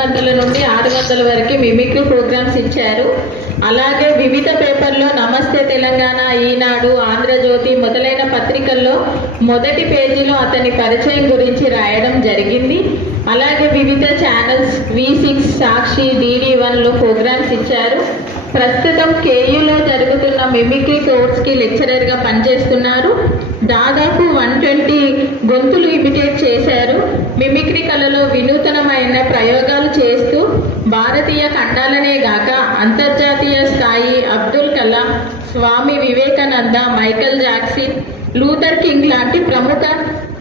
500 నుండి 600 వరకు mimicry programmes ఇచ్చారు. అలాగే వివిధ పేపర్లో నమస్తే తెలంగాణ, ఈనాడు, ఆంధ్రజ్యోతి మొదలైన పత్రికల్లో మొదటి పేజీలో అతని పరిచయం గురించి రాయడం జరిగింది. అలాగే వివిధ ఛానల్స్ V6, సాక్షి, DD1లో ప్రోగ్రామ్స్ ఇచ్చారు. ప్రస్తుతం KUలో జరుగుతున్న మిమిక్రీ కోర్స్కి లెక్చరర్గా పనిచేస్తున్నారు. దాదాపు 120 గొంతులు ఇమిటేట్ చేశారు. మిమిక్రీ కళలో వినూతనమైన ప్రయోగాలు చేస్తూ భారతీయ ఖండాలనే గాక అంతర్జాతీయ స్థాయి Abdul Kalam, Swami Vivekananda, Michael Jackson, Luther King లాంటి ప్రముఖ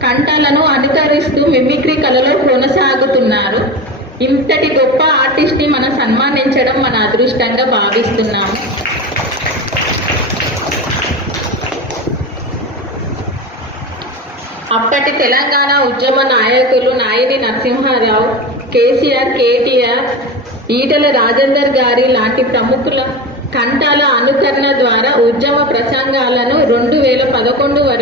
కంఠాలను అనుకరిస్తూ మిమిక్రీ కళలో కొనసాగుతున్నారు. ఇంతటి గొప్ప ఆర్టిస్ట్ని మనం సన్మానించడం మన అదృష్టంగా భావిస్తున్నాము. అప్పటి తెలంగాణ ఉద్యమ నాయకులు నాయిని నరసింహారావు, కేసీఆర్, KTR, ఈటెల రాజేందర్ గారి లాంటి ప్రముఖుల కంఠాల అనుకరణ ద్వారా ఉద్యమ ప్రసంగాలను 2011 వరకు